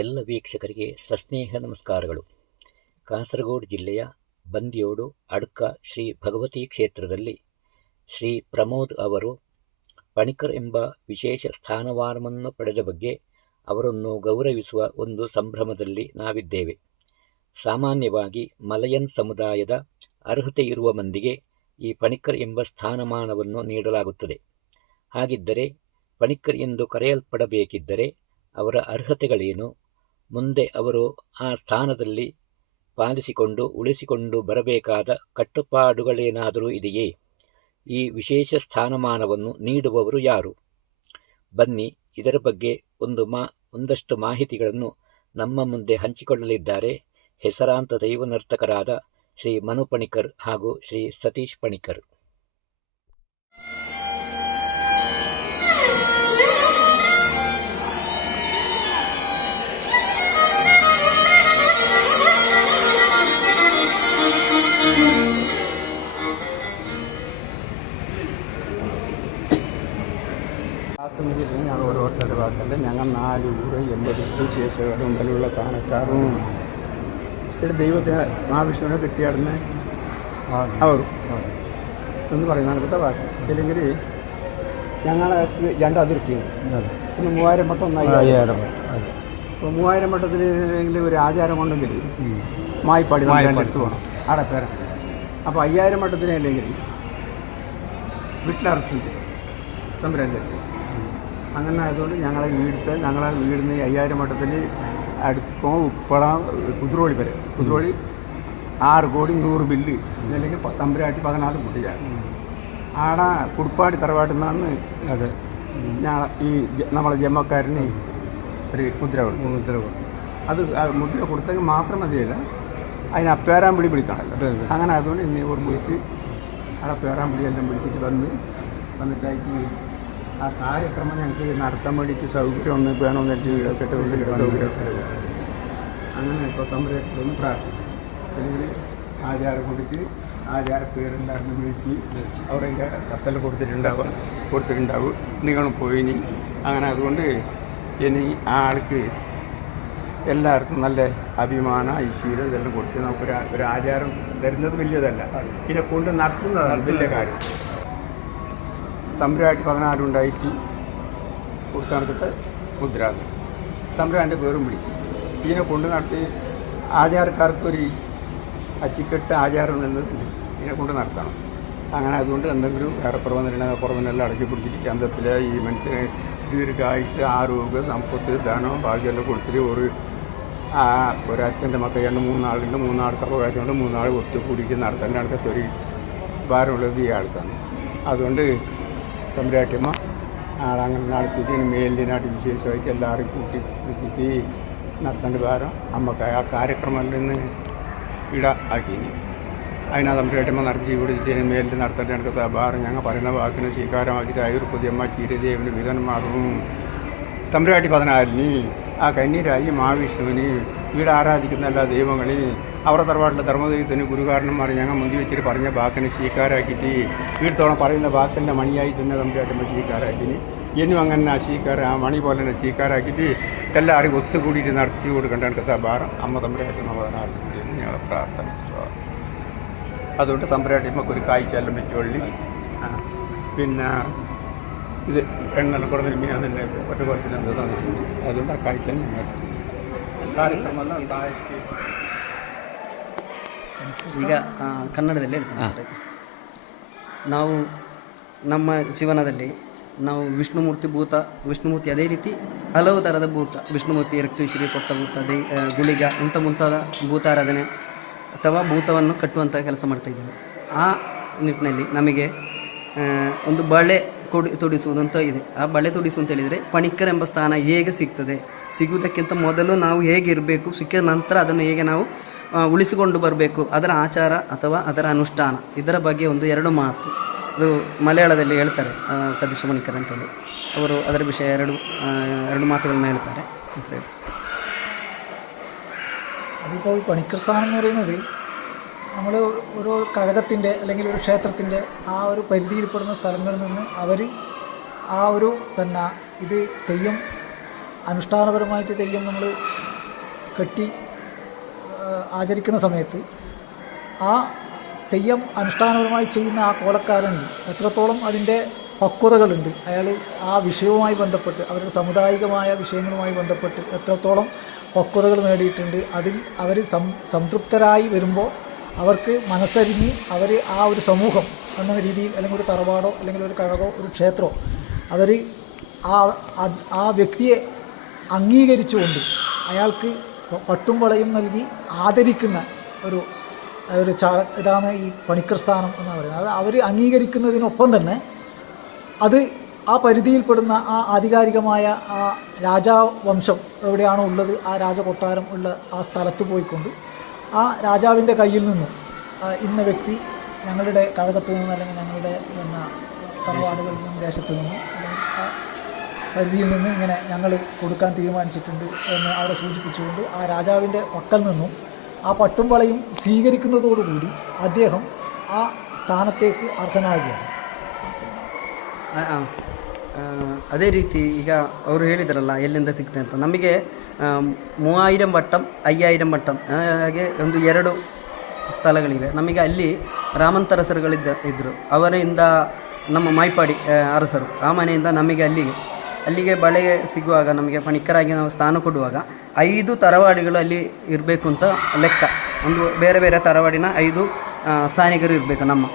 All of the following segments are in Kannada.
ಎಲ್ಲ ವೀಕ್ಷಕರಿಗೆ ಸಸ್ನೇಹ ನಮಸ್ಕಾರಗಳು. ಕಾಸರಗೋಡು ಜಿಲ್ಲೆಯ ಬಂದಿಯೋಡು ಅಡ್ಕ ಶ್ರೀ ಭಗವತಿ ಕ್ಷೇತ್ರದಲ್ಲಿ ಶ್ರೀ ಪ್ರಮೋದ್ ಅವರು ಪಣಿಕರ್ ಎಂಬ ವಿಶೇಷ ಸ್ಥಾನಮಾನವನ್ನು ಪಡೆದ ಬಗ್ಗೆ ಅವರನ್ನು ಗೌರವಿಸುವ ಒಂದು ಸಂಭ್ರಮದಲ್ಲಿ ನಾವಿದ್ದೇವೆ. ಸಾಮಾನ್ಯವಾಗಿ ಮಲಯನ್ ಸಮುದಾಯದ ಅರ್ಹತೆ ಇರುವ ಮಂದಿಗೆ ಈ ಪಣಿಕರ್ ಎಂಬ ಸ್ಥಾನಮಾನವನ್ನು ನೀಡಲಾಗುತ್ತದೆ. ಹಾಗಿದ್ದರೆ ಪಣಿಕರ್ ಎಂದು ಕರೆಯಲ್ಪಡಬೇಕಿದ್ದರೆ ಅವರ ಅರ್ಹತೆಗಳೇನು, ಮುಂದೆ ಅವರು ಆ ಸ್ಥಾನದಲ್ಲಿ ಪಾಲಿಸಿಕೊಂಡು ಉಳಿಸಿಕೊಂಡು ಬರಬೇಕಾದ ಕಟ್ಟುಪಾಡುಗಳೇನಾದರೂ ಇದೆಯೇ, ಈ ವಿಶೇಷ ಸ್ಥಾನಮಾನವನ್ನು ನೀಡುವವರು ಯಾರು? ಬನ್ನಿ, ಇದರ ಬಗ್ಗೆ ಒಂದಷ್ಟು ಮಾಹಿತಿಗಳನ್ನು ನಮ್ಮ ಮುಂದೆ ಹಂಚಿಕೊಳ್ಳಲಿದ್ದಾರೆ ಹೆಸರಾಂತ ದೈವ ನರ್ತಕರಾದ ಶ್ರೀ ಮನು ಪಣಿಕರ್ ಹಾಗೂ ಶ್ರೀ ಸತೀಶ್ ಪಣಿಕರ್. ഞങ്ങൾ ഓരോരുത്തരുടെ ഭാഗത്തല്ല, ഞങ്ങൾ 4 ഊര് 80 ശേഷക്കാരും മുമ്പിലുള്ള സ്ഥാനക്കാരും ഇവിടെ ദൈവത്തിന് മഹാവിഷ്ണുവിനെ കിട്ടിയാടുന്ന അവരും എന്ന് പറയുന്നതാണ് ഇപ്പോഴത്തെ വാക്ക്. ഇല്ലെങ്കിൽ ഞങ്ങളെ 2 അതിർത്തിയും പിന്നെ 3000 മട്ടം 5000 ഇപ്പോൾ 3000 മട്ടത്തിൽ ഒരു ആചാരം കൊണ്ടെങ്കിൽ മായിപ്പാടി എടുത്ത് പോകണം ആടെ പേര. അപ്പോൾ 5000 മട്ടത്തിനല്ലെങ്കിൽ വീട്ടിലർത്തി തമ്പുരാൻ്റെ അങ്ങനെ ആയതുകൊണ്ട് ഞങ്ങളെ വീടിന് 5000 മട്ടത്തിൽ അടുപ്പം ഉപ്പള കുതിരോളി വരെ കുതിരോളി 6 കോടി 100 ബില്ല് ഇതല്ലെങ്കിൽ തമ്പുരാട്ടി 16 കുട്ടിയാണ് ആടെ കുടുപ്പാടി തറവാട്ടിൽ നിന്നാണ്. അതെ, ഞങ്ങൾ ഈ നമ്മളെ ജമ്മക്കാരന് ഒരു മുദ്ര അത് മുദ്ര കൊടുത്തെങ്കിൽ മാത്രം മതിയല്ല, അതിന് പേരാമ്പിളി വിളിക്കണമല്ലോ. അങ്ങനെ ആയതുകൊണ്ട് ഇന്ന് ഇവിടെ പോയിട്ട് അവിടെ പേരാമ്പിളി എല്ലാം വിളിച്ചിട്ട് വന്നിട്ടായിട്ട് ആ കാര്യക്രമം ഞങ്ങൾക്ക് നടത്താൻ വേണ്ടിയിട്ട് സൗകര്യം ഒന്ന് വേണമെന്ന് വെച്ച് വീടൊക്കെ ഇട്ട് സൗകര്യമൊക്കെ അങ്ങനെ ഇപ്പോൾ തമ്പുരാട്ടിലൊന്ന് പ്രാർത്ഥിക്കും. അല്ലെങ്കിൽ ആചാരം കൊടുത്ത് ആചാര പേരുണ്ടായിരുന്നു വിളിച്ച് അവരതിൻ്റെ കത്തൽ കൊടുത്തിട്ടുണ്ടാവും നിങ്ങളും പോയിനി. അങ്ങനെ അതുകൊണ്ട് ഇനി ആ ആൾക്ക് എല്ലാവർക്കും നല്ല അഭിമാന ഐശ്വര്യം ഇതെല്ലാം കൊടുത്ത് നമുക്കൊരു ആചാരം തരുന്നത് വലിയതല്ല, ഇതിനെ കൊണ്ട് നടത്തുന്നതാണ് വലിയ കാര്യം. തമ്പുരാട്ടി 14 ഉണ്ടായിട്ട് കൊടുത്തണക്കിട്ട് മുദ്ര തമ്പുരാൻ്റെ പേരും വിളിക്കും. ഇതിനെ കൊണ്ട് നടത്തി ആചാരക്കാർക്കൊരു അച്ചിക്കെട്ട് ആചാരം എന്നുണ്ട്, ഇതിനെ കൊണ്ട് നടത്തണം. അങ്ങനെ അതുകൊണ്ട് എന്തെങ്കിലും വേറെ പുറമെല്ലാം അടക്കി പിടിച്ചിട്ട് ചന്തത്തിലെ ഈ മനുഷ്യനെ ദീർഘായുസ്, ആരോഗ്യ, സമ്പത്ത്, ധനം, ഭാഗ്യമെല്ലാം കൊടുത്തിട്ട് ഒരച്ഛൻ്റെ മക്കൾ 3 ആളുണ്ട്, 3 ആൾക്ക് അവകാശമുണ്ട്, 3 ആൾ ഒത്തുകൂടിയിട്ട് നടത്തേണ്ട ആൾക്കത്തെ ഒരു ഭാരമുള്ളത് ഈ ആൾക്കാണ്. അതുകൊണ്ട് തമ്പുരാട്ടിയമ്മ ആളങ്ങനെ നടത്തിയിട്ട് മേലിനാട്ടി വിശേഷമായിട്ട് എല്ലാവരും കൂട്ടിയിട്ട് നടത്തേണ്ട ഭാരം അമ്മക്ക് ആ കാര്യക്രമത്തിൽ നിന്ന് ആക്കി. അതിനാ തമ്പുരാട്ടിയമ്മ നടത്തി കൊടുത്തിട്ട് മേലിൽ നടത്തേണ്ട അടുത്ത ഭാരം ഞങ്ങൾ പറയുന്ന വാക്കിന് സ്വീകാരമാക്കിയിട്ട് അയ്യൂർ പുതിയമ്മ ചീരദേവിന് വിധന്മാറും തമ്പുരാട്ടി 14 ആ കന്യരായി മഹാവിഷ്ണുവിന് ഇവിടെ ആരാധിക്കുന്ന എല്ലാ ദൈവങ്ങളെയും അവരുടെ തറവാട്ടിലെ ധർമ്മദൈവത്തിന് ഗുരുകാരന്മാർ ഞങ്ങൾ മുന്തി വെച്ചിട്ട് പറഞ്ഞ വാക്കിനെ സ്വീകാരാക്കിയിട്ട് വീട്ടോളം പറയുന്ന വാക്കിൻ്റെ മണിയായി തന്നെ തമ്പുരാട്ടിയമ്മ സ്വീകാരാക്കിന്. ഇനിയും അങ്ങനെ ആ മണി പോലെ തന്നെ സ്വീകാരാക്കിയിട്ട് എല്ലാവരും ഒത്തുകൂടിയിട്ട് നടത്തി കൊടുക്കേണ്ട അടുത്ത ഭാരം അമ്മ തമ്പുരാട്ടിയമ്മ 14 ഞങ്ങളെ പ്രാർത്ഥന. അതുകൊണ്ട് തമ്പുരാട്ടിയമ്മക്ക് ഒരു കായ്ച്ചെല്ലാം വെച്ചുകൊള്ളി പിന്നെ ഇത് എണ്ണെല്ലാം കുറഞ്ഞ മീൻ തന്നെ ഒറ്റ കുറച്ചിൽ എന്താ തന്നിട്ടുണ്ട്. അതുകൊണ്ട് ആ കാഴ്ച ಕಾರ್ಯಕ್ರಮ ಈಗ ಕನ್ನಡದಲ್ಲಿ ಹೇಳ್ತೀನಿ ಸರ್. ನಾವು ನಮ್ಮ ಜೀವನದಲ್ಲಿ ನಾವು ವಿಷ್ಣುಮೂರ್ತಿ ಅದೇ ರೀತಿ ಹಲವು ಥರದ ಭೂತ, ವಿಷ್ಣುಮೂರ್ತಿ ರಕ್ತೇಶ್ವರಿ ಕೊಟ್ಟ ಭೂತ, ಗುಳಿಗ ಇಂಥ ಮುಂತಾದ ಭೂತಾರಾಧನೆ ಅಥವಾ ಭೂತವನ್ನು ಕಟ್ಟುವಂಥ ಕೆಲಸ ಮಾಡ್ತಾಯಿದ್ದೀವಿ. ಆ ನಿಟ್ಟಿನಲ್ಲಿ ನಮಗೆ ಒಂದು ಬಳೆ ತೊಡಿಸುವುದಂತ ಇದೆ. ಆ ಬಳೆ ತೊಡಿಸು ಅಂತ ಹೇಳಿದರೆ ಪಣಿಕರ್ ಎಂಬ ಸ್ಥಾನ ಹೇಗೆ ಸಿಗ್ತದೆ, ಸಿಗುವುದಕ್ಕಿಂತ ಮೊದಲು ನಾವು ಹೇಗೆ ಇರಬೇಕು, ಸಿಕ್ಕಿದ ನಂತರ ಅದನ್ನು ಹೇಗೆ ನಾವು ಉಳಿಸಿಕೊಂಡು ಬರಬೇಕು, ಅದರ ಆಚಾರ ಅಥವಾ ಅದರ ಅನುಷ್ಠಾನ, ಇದರ ಬಗ್ಗೆ 2 ಮಾತು ಅದು ಮಲಯಾಳದಲ್ಲಿ ಹೇಳ್ತಾರೆ ಸತೀಶ್ ಪಣಿಕರ್ ಅಂತೇಳಿ. ಅವರು ಅದರ ವಿಷಯ 2 മാറ്റുകളನ್ನ ಹೇಳ್ತಾರೆ ಅಂತ ಹೇಳಿ. അതിപ്പോൾ പണിക്കർ സ്ഥാനം എന്ന് പറയുന്നത് നമ്മൾ ഒരു കഴകത്തിൻ്റെ അല്ലെങ്കിൽ ഒരു ക്ഷേത്രത്തിൻ്റെ ആ ഒരു പരിധിയിൽപ്പെടുന്ന സ്ഥലങ്ങളിൽ നിന്ന് അവർ ആ ഒരു പിന്നെ ഇത് തെയ്യം അനുഷ്ഠാനപരമായിട്ട് തെയ്യം നമ്മൾ കെട്ടി ആചരിക്കുന്ന സമയത്ത് ആ തെയ്യം അനുഷ്ഠാനപരമായി ചെയ്യുന്ന ആ കോലക്കാരൻ എത്രത്തോളം അതിൻ്റെ പക്വതകളുണ്ട്, അയാൾ ആ വിഷയവുമായി ബന്ധപ്പെട്ട് അവരുടെ സാമുദായികമായ വിഷയങ്ങളുമായി ബന്ധപ്പെട്ട് എത്രത്തോളം പക്വതകൾ നേടിയിട്ടുണ്ട്, അതിൽ അവർ സംതൃപ്തരായി വരുമ്പോൾ അവർക്ക് മനസ്സരിഞ്ഞ് അവർ ആ ഒരു സമൂഹം എന്ന രീതിയിൽ അല്ലെങ്കിൽ ഒരു തറവാടോ അല്ലെങ്കിൽ ഒരു കഴകോ ഒരു ക്ഷേത്രമോ അവർ ആ വ്യക്തിയെ അംഗീകരിച്ചുകൊണ്ട് അയാൾക്ക് പട്ടും വളയും നൽകി ആദരിക്കുന്ന ഒരു ഇതാണ് ഈ പണിക്കർ സ്ഥാനം എന്ന് പറയുന്നത്. അത് അവർ അംഗീകരിക്കുന്നതിനൊപ്പം തന്നെ അത് ആ പരിധിയിൽപ്പെടുന്ന ആ ആധികാരികമായ ആ രാജവംശം എവിടെയാണോ ഉള്ളത് ആ രാജകൊട്ടാരം ഉള്ള ആ സ്ഥലത്ത് പോയിക്കൊണ്ട് ആ രാജാവിൻ്റെ കയ്യിൽ നിന്നും ഇന്ന വ്യക്തി ഞങ്ങളുടെ കഴകത്ത് നിന്ന് അല്ലെങ്കിൽ ഞങ്ങളുടെ തറവാടുകളിൽ നിന്നും ദേശത്ത് നിന്നും അല്ലെങ്കിൽ ആ പരിധിയിൽ നിന്ന് ഇങ്ങനെ ഞങ്ങൾ കൊടുക്കാൻ തീരുമാനിച്ചിട്ടുണ്ട് എന്ന് അവിടെ സൂചിപ്പിച്ചുകൊണ്ട് ആ രാജാവിൻ്റെ പക്കൽ നിന്നും ആ പട്ടും വളയും സ്വീകരിക്കുന്നതോടുകൂടി അദ്ദേഹം ആ സ്ഥാനത്തേക്ക് ಅರ್ಹನಾಗಿದ್ದಾನೆ. ಅದೇ ರೀತಿ ಈಗ ಅವರು ಹೇಳಿದ್ರಲ್ಲ ಎಲ್ಲಿಂದ ಸಿಗ್ತದೆ ಅಂತ, ನಮಗೆ 3000 ವಟ್ಟಂ 5000 ವಟ್ಟಂ ಹಾಗೆ ಒಂದು 2 ಸ್ಥಳಗಳಿವೆ. ನಮಗೆ ಅಲ್ಲಿ ರಾಮಂತರಸರುಗಳಿದ್ದರು, ಅವರಿಂದ ನಮ್ಮ ಮಾಯ್ಪಾಡಿ ಅರಸರು ಆ ಮನೆಯಿಂದ ನಮಗೆ ಅಲ್ಲಿಗೆ ಬಳೆ ಸಿಗುವಾಗ ನಮಗೆ ಪಣಿಕರಾಗಿ ನಾವು ಸ್ಥಾನ ಕೊಡುವಾಗ 5 ತರವಾಡಿಗಳು ಅಲ್ಲಿ ಇರಬೇಕು ಅಂತ ಲೆಕ್ಕ. ಒಂದು ಬೇರೆ ಬೇರೆ ತರವಾಡಿನ 5 ಸ್ಥಾನಿಕರು ಇರಬೇಕು ನಮ್ಮ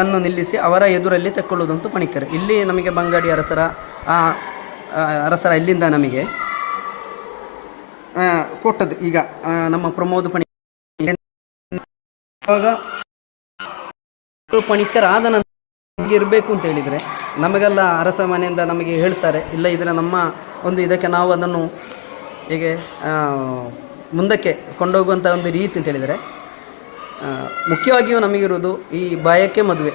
ಅನ್ನು ನಿಲ್ಲಿಸಿ ಅವರ ಎದುರಲ್ಲಿ ತೆಕ್ಕೊಳ್ಳೋದಂತೂ ಪಣಿಕರು. ಇಲ್ಲಿ ನಮಗೆ ಬಂಗಾಡಿ ಅರಸರ ಇಲ್ಲಿಂದ ನಮಗೆ ಕೊಟ್ಟದ್ದು ಈಗ ನಮ್ಮ ಪ್ರಮೋದ್ ಪಣಿಕರಾದ ನಂತರ ಇರಬೇಕು ಅಂತ ಹೇಳಿದರೆ ನಮಗೆಲ್ಲ ಅರಸ ಮನೆಯಿಂದ ನಮಗೆ ಹೇಳ್ತಾರೆ, ಇಲ್ಲ ಇದ್ರೆ ನಮ್ಮ ಒಂದು ಇದಕ್ಕೆ ನಾವು ಅದನ್ನು ಹೇಗೆ ಮುಂದಕ್ಕೆ ಕೊಂಡೋಗುವಂಥ ಒಂದು ರೀತಿ ಅಂತ ಹೇಳಿದರೆ, ಮುಖ್ಯವಾಗಿಯೂ ನಮಗಿರೋದು ಈ ಬಾಯಕ್ಕೆ ಮದುವೆ.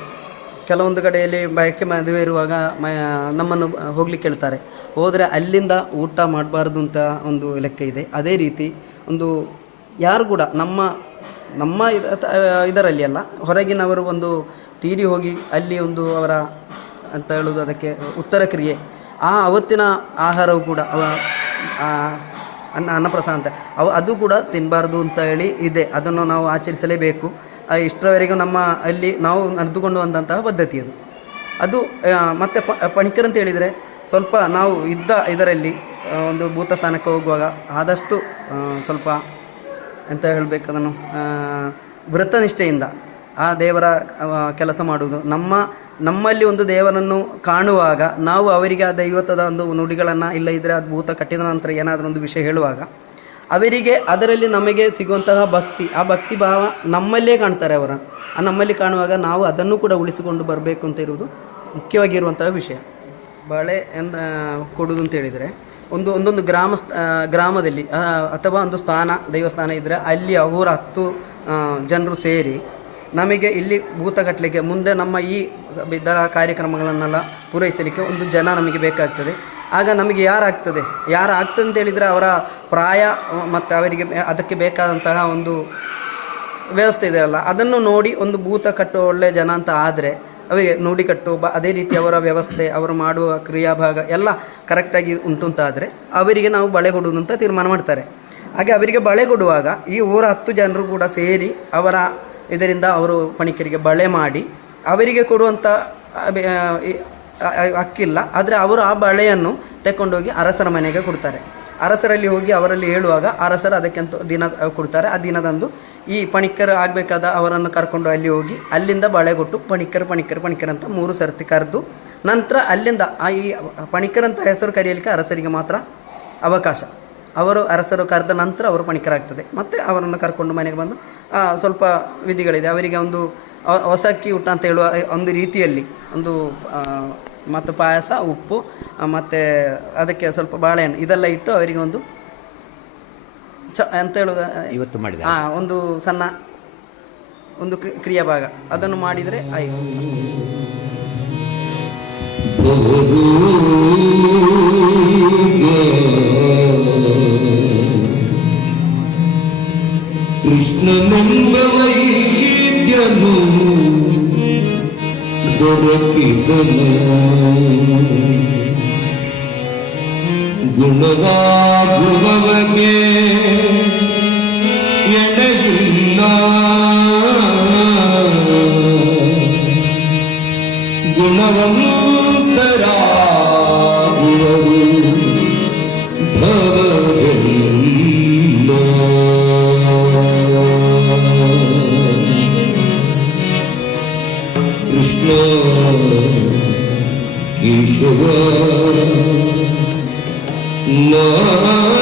ಕೆಲವೊಂದು ಕಡೆಯಲ್ಲಿ ಬಾಯಕ್ಕೆ ಮದುವೆ ಇರುವಾಗ ನಮ್ಮನ್ನು ಹೋಗ್ಲಿಕ್ಕೆ ಹೇಳ್ತಾರೆ, ಹೋದರೆ ಅಲ್ಲಿಂದ ಊಟ ಮಾಡಬಾರ್ದು ಅಂತ ಒಂದು ಲೆಕ್ಕ ಇದೆ. ಅದೇ ರೀತಿ ಒಂದು ಯಾರು ಕೂಡ ನಮ್ಮ ಇದರಲ್ಲಿ ಅಲ್ಲ, ಹೊರಗಿನವರು ಒಂದು ತೀರಿ ಹೋಗಿ ಅಲ್ಲಿ ಒಂದು ಅವರ ಅಂತ ಹೇಳೋದು ಅದಕ್ಕೆ ಉತ್ತರ ಕ್ರಿಯೆ, ಆ ಅವತ್ತಿನ ಆಹಾರವು ಕೂಡ ಅನ್ನಪ್ರಸಾದ ಅಂತ ಅದು ಕೂಡ ತಿನ್ನಬಾರ್ದು ಅಂತ ಹೇಳಿ ಇದೆ. ಅದನ್ನು ನಾವು ಆಚರಿಸಲೇಬೇಕು. ಇಷ್ಟರವರೆಗೂ ನಮ್ಮ ಅಲ್ಲಿ ನಾವು ನಡೆದುಕೊಂಡು ಬಂದಂತಹ ಪದ್ಧತಿ ಅದು. ಮತ್ತು ಪಣಿಕರ್ ಅಂತ ಹೇಳಿದರೆ ಸ್ವಲ್ಪ ನಾವು ಇದರಲ್ಲಿ ಒಂದು ಭೂತ ಸ್ಥಾನಕ್ಕೆ ಹೋಗುವಾಗ ಆದಷ್ಟು ಸ್ವಲ್ಪ ಎಂತ ಹೇಳಬೇಕು, ಅದನ್ನು ವ್ರತನಿಷ್ಠೆಯಿಂದ ಆ ದೇವರ ಕೆಲಸ ಮಾಡುವುದು. ನಮ್ಮಲ್ಲಿ ಒಂದು ದೇವರನ್ನು ಕಾಣುವಾಗ ನಾವು ಅವರಿಗೆ ಆ ದೈವತದ ಒಂದು ನುಡಿಗಳನ್ನು ಇಲ್ಲ ಇದ್ದರೆ ಅದು ಭೂತ ಕಟ್ಟಿದ ನಂತರ ಏನಾದರೂ ಒಂದು ವಿಷಯ ಹೇಳುವಾಗ ಅವರಿಗೆ ಅದರಲ್ಲಿ ನಮಗೆ ಸಿಗುವಂತಹ ಆ ಭಕ್ತಿ ಭಾವ ನಮ್ಮಲ್ಲೇ ಕಾಣ್ತಾರೆ. ನಮ್ಮಲ್ಲಿ ಕಾಣುವಾಗ ನಾವು ಅದನ್ನು ಕೂಡ ಉಳಿಸಿಕೊಂಡು ಬರಬೇಕು ಅಂತ ಇರುವುದು ಮುಖ್ಯವಾಗಿರುವಂತಹ ವಿಷಯ. ಬಳೆ ಕೊಡುವುದು ಅಂತ ಹೇಳಿದರೆ ಒಂದೊಂದು ಗ್ರಾಮದಲ್ಲಿ ಅಥವಾ ಒಂದು ದೈವಸ್ಥಾನ ಇದ್ದರೆ ಅಲ್ಲಿ ಅವರ 10 ಜನರು ಸೇರಿ ನಮಗೆ ಇಲ್ಲಿ ಭೂತ ಕಟ್ಟಲಿಕ್ಕೆ ಮುಂದೆ ನಮ್ಮ ಈ ಇದರ ಕಾರ್ಯಕ್ರಮಗಳನ್ನೆಲ್ಲ ಪೂರೈಸಲಿಕ್ಕೆ ಒಂದು ಜನ ನಮಗೆ ಬೇಕಾಗ್ತದೆ. ಆಗ ನಮಗೆ ಯಾರು ಆಗ್ತದೆ ಅಂತ ಹೇಳಿದರೆ ಅವರ ಪ್ರಾಯ ಮತ್ತು ಅವರಿಗೆ ಅದಕ್ಕೆ ಬೇಕಾದಂತಹ ಒಂದು ವ್ಯವಸ್ಥೆ ಇದೆಯಲ್ಲ, ಅದನ್ನು ನೋಡಿ ಒಂದು ಭೂತ ಕಟ್ಟೋ ಒಳ್ಳೆಯ ಜನ ಅಂತ ಆದರೆ ಅವರಿಗೆ ನುಡಿ ಕಟ್ಟು ಅದೇ ರೀತಿ ಅವರ ವ್ಯವಸ್ಥೆ ಅವರು ಮಾಡುವ ಕ್ರಿಯಾಭಾಗ ಎಲ್ಲ ಕರೆಕ್ಟಾಗಿ ಉಂಟು ಅಂತ ಆದರೆ ಅವರಿಗೆ ನಾವು ಬಳೆ ಕೊಡುವುದು ಅಂತ ತೀರ್ಮಾನ ಮಾಡ್ತಾರೆ. ಹಾಗೆ ಅವರಿಗೆ ಬಳೆ ಕೊಡುವಾಗ ಈ ಊರ 10 ಜನರು ಕೂಡ ಸೇರಿ ಅವರ ಇದರಿಂದ ಅವರು ಪಣಿಕರಿಗೆ ಬಳೆ ಮಾಡಿ ಅವರಿಗೆ ಕೊಡುವಂಥ ಹಕ್ಕಿಲ್ಲ. ಆದರೆ ಅವರು ಆ ಬಳೆಯನ್ನು ತೆಕ್ಕೊಂಡೋಗಿ ಅರಸರ ಮನೆಗೆ ಕೊಡ್ತಾರೆ. ಅರಸರಲ್ಲಿ ಹೋಗಿ ಅವರಲ್ಲಿ ಹೇಳುವಾಗ ಅರಸರು ಅದಕ್ಕೆಂತ ದಿನ ಕೊಡ್ತಾರೆ. ಆ ದಿನದಂದು ಈ ಪಣಿಕರ್ ಆಗಬೇಕಾದ ಅವರನ್ನು ಕರ್ಕೊಂಡು ಅಲ್ಲಿ ಹೋಗಿ ಅಲ್ಲಿಂದ ಬಳೆ ಕೊಟ್ಟು ಪಣಿಕರ್ ಅಂತ 3 ಸರ್ತಿ ಕರೆದು ನಂತರ ಅಲ್ಲಿಂದ ಈ ಪಣಿಕರ್ ಅಂತ ಹೆಸರು ಕರೆಯಲಿಕ್ಕೆ ಅರಸರಿಗೆ ಮಾತ್ರ ಅವಕಾಶ. ಅರಸರು ಕರೆದ ನಂತರ ಅವರು ಪಣಿಕರಾಗ್ತದೆ. ಮತ್ತು ಅವರನ್ನು ಕರ್ಕೊಂಡು ಮನೆಗೆ ಬಂದು ಸ್ವಲ್ಪ ವಿಧಿಗಳಿದೆ. ಅವರಿಗೆ ಒಂದು ಹೊಸ ಅಕ್ಕಿ ಊಟ ಅಂತ ಹೇಳುವ ಒಂದು ರೀತಿಯಲ್ಲಿ ಒಂದು ಮತ್ತು ಪಾಯಸ, ಉಪ್ಪು ಮತ್ತು ಅದಕ್ಕೆ ಸ್ವಲ್ಪ ಬಾಳೆಹಣ್ಣು ಇದೆಲ್ಲ ಇಟ್ಟು ಅವರಿಗೆ ಒಂದು ಅಂತ ಹೇಳೋದು ಇವತ್ತು ಮಾಡಿದ ಒಂದು ಸಣ್ಣ ಒಂದು ಕ್ರಿಯಾಭಾಗ ಅದನ್ನು ಮಾಡಿದರೆ ಆಯಿತು. ಕೃಷ್ಣನೆಂಬ ವೈದ್ಯನು ದೊರಕಿದನು, ಗುಣವಾಗುವವಗೆ ಎಡೆಯಿಲ್ಲ ಗುಣವಂತರಾಗುವರು ಭವವೆಲ್ಲ ಕೃಷ್ಣ ಕೇಶವ ನಾರಾಯಣ